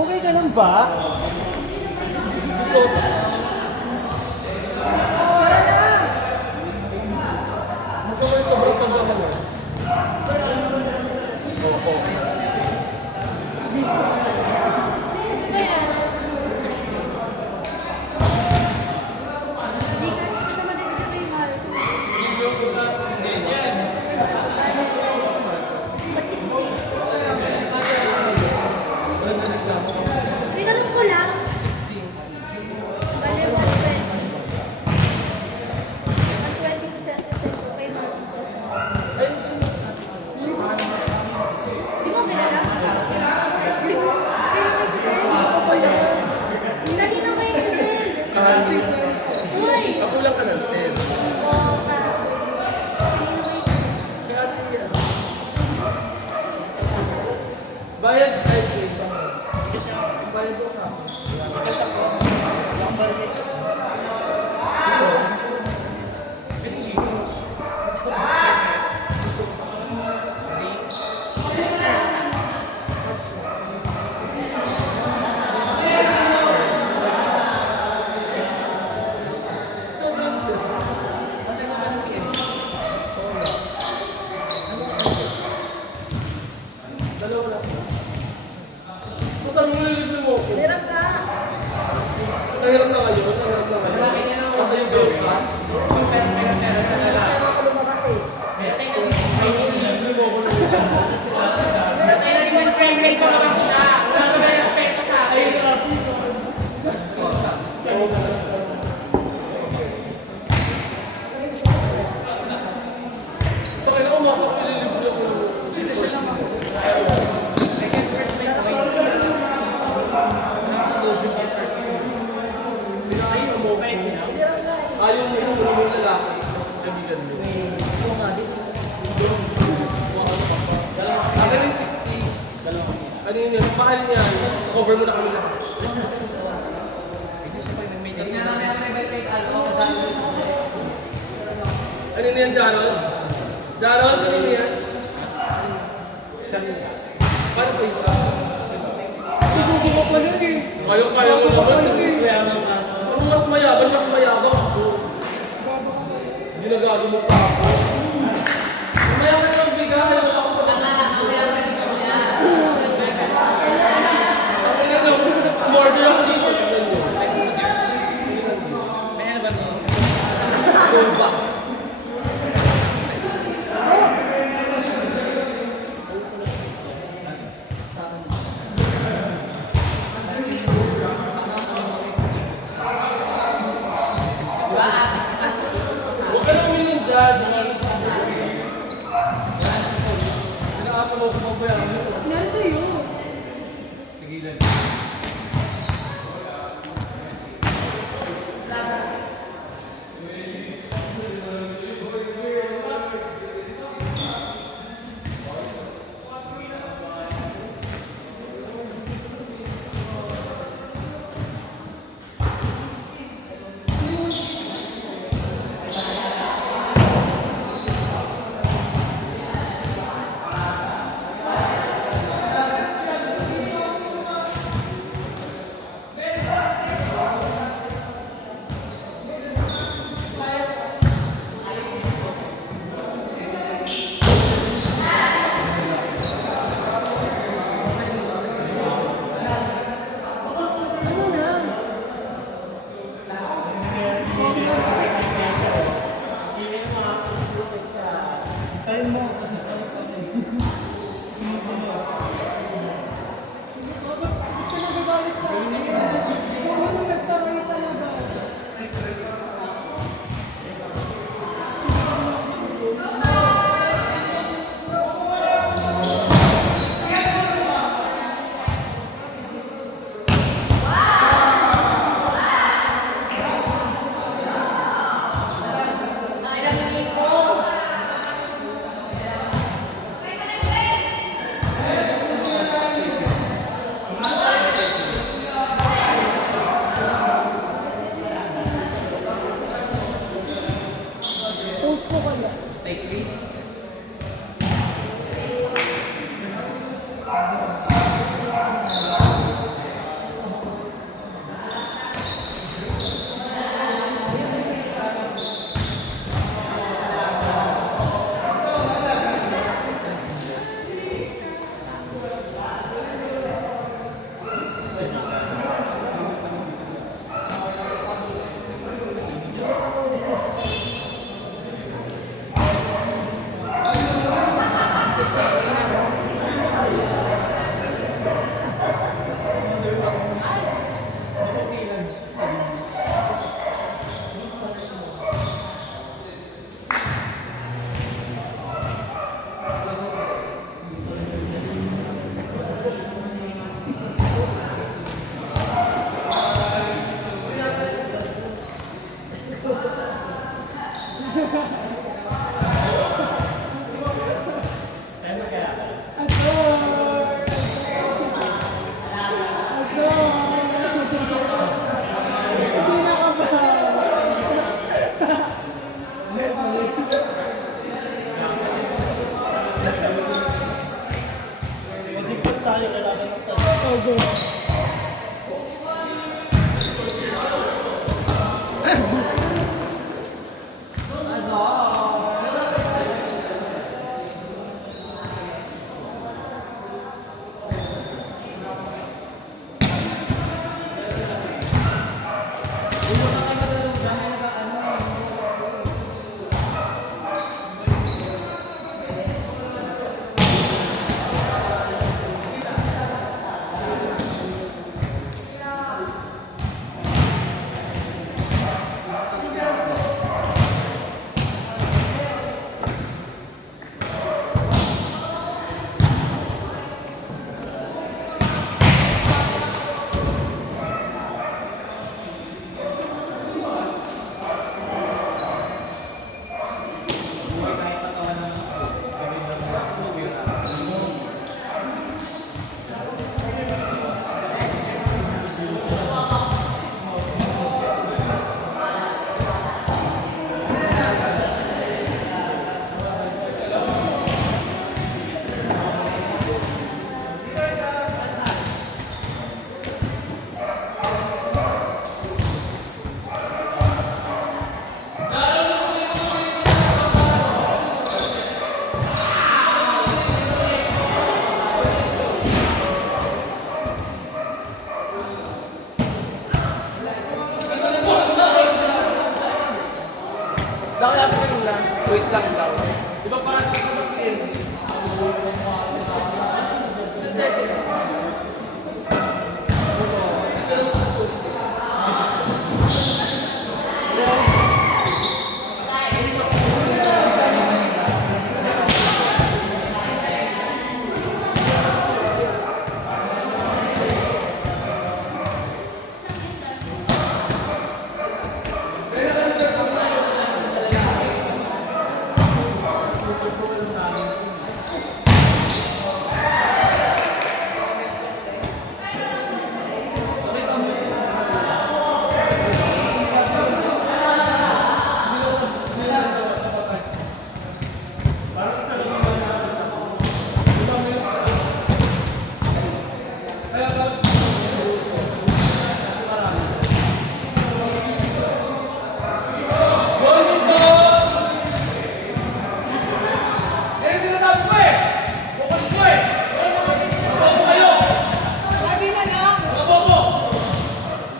Okay ka lang ba? Gusto ko sa... Gusto ko yung sobrang pagkakaroon. Oo. Tinanong ko lang. Bale, 120. Ang 20 sa center ko, may market ko siya. Di mo kilala? Di mo kayo sa send? Lagi na kayo sa send. Uy! Ako lang ka lang. Oo ka. Lagi na kayo sa send. Bayad kahit wait. Bayad ko sa akin. Dalawa lang. Kung saan mo nililibre mo ako? Hirap ka. Nahirap na kayo? Nahirap na kayo? Kasi yung bill ka? Kaya ako lumabas eh. Nililibre mo ako ng bigas. Bakit ako masok nililibre ako? Ayaw mo yung lalaki. Mas kaibigan mo. Ano yung 60? Ano yun yun? Mahal niya. Cover mo na kami lahat. Ano yun yan, Jaron? Jaron, ano yun yan? Paano po isa? Itututo ko pa yun eh. Kaya mo naman. Ano mas mayabang ako. Ginagago mo pa ako. Mayaman ng bigay. Ako pa Murder ako dito. Kaya na ba ito? Gold box. Huwag ka na umilin dyan. Pinakapa mo kung mabayaran mo. Meron sa'yo. Tigilan. Ogo. Daw lang po yung lang. Wait lang daw. Di ba parang sa mag-in?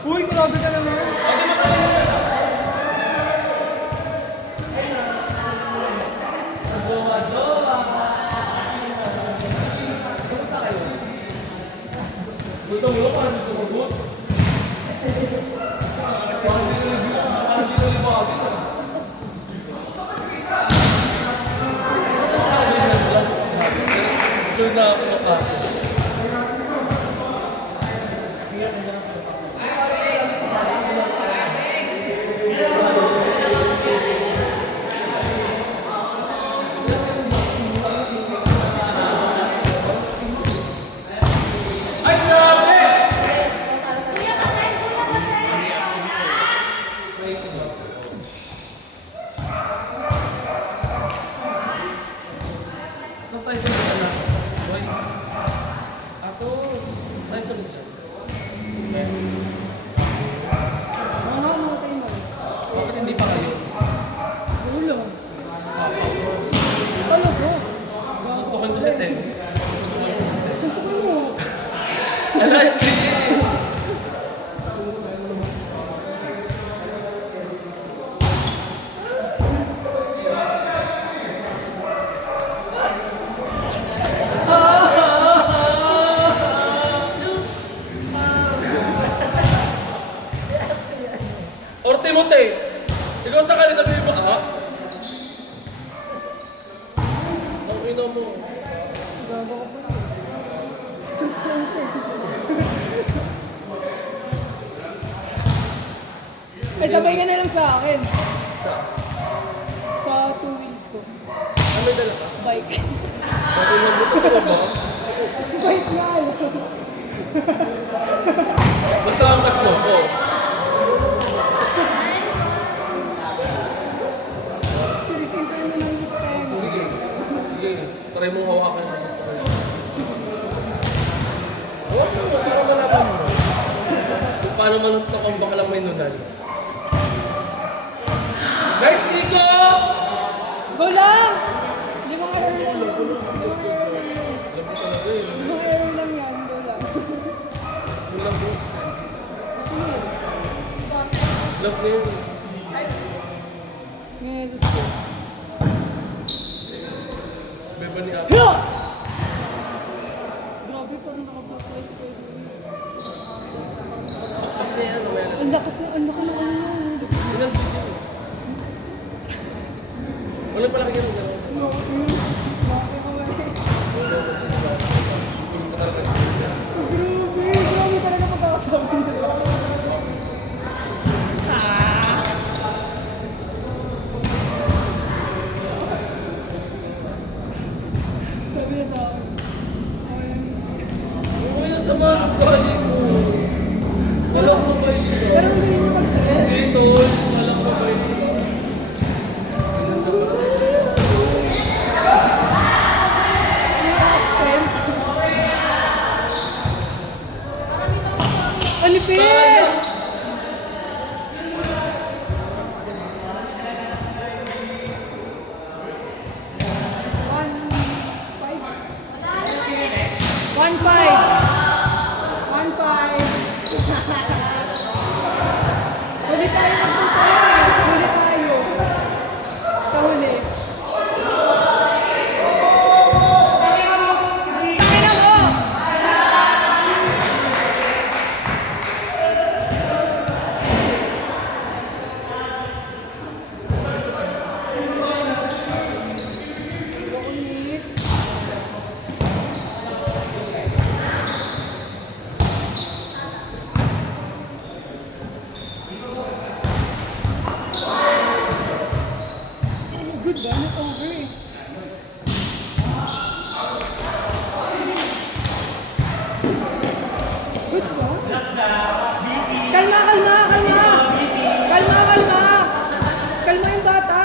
Uy, grabe ka naman. Gusto mo parang gusto mo good? Parang dito yung mga dito. Sure na ako kasi. Tapos tayo sa mga na. Boy. Atos. Tayo sa mga. Bakit hindi pa kayo? Ulo. Ano bro? Suntukan ko sa ten. Suntukan ko sa ten. Suntukan mo. Ala, hindi. Orte Mote, ikaw sa kanila sabihin mo, ah? Ang ina mo. Gago ka pa. Suntukan ko. Ay, sabay ka na lang sa akin. Sa? Sa two wheels ko. Ano may dala ka? Bike. Bakit nga buto ko ba? Bike yan. Basta ang kas mo, oh. Tirisin ko yung nangyay sa tenga. Sige. Sige. Try mong hawakan sa sakto. Sige. Huwag mo. paano manot na kung baka lang may nunal. Nice, Nico! Go lang! Limang error lang. Alam ko talaga eh. Limang error lang yan. Go lang. Walang boss. Love na yun. Ngayon, Diyos ko. Beba ni Ate. Hiya! Grabe, parang nakablock tayo sa pwede. Ano na yan? Mamaya na. Ang lakas na, ang laki ng ano na. Ilang video? Wala pala kayo ng gano'n. Grabe talaga pagkakasabi niya sa akin. Sabi niya sa akin. Uy, nasama ang galing mo. Walang mabait ka. Pero ang galing niya mag-dress. Dito, walang mabait ka. Alipis! One five. Huli tayo ng punta. Huli tayo. Sa huli. Tangina mo! Ulit. Good ba? Not over eh. Good ba? Kalma! Kalma yung bata!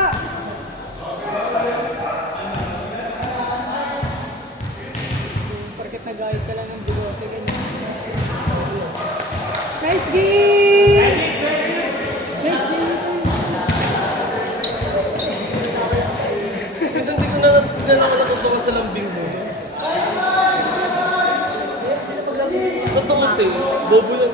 Porket nag-ayos ka lang ng bigote, ganyan. Nice game! Nice game! Minsan di ko na ako natutuwa sa lambing mo. Ba't tumunti? Bobo lang.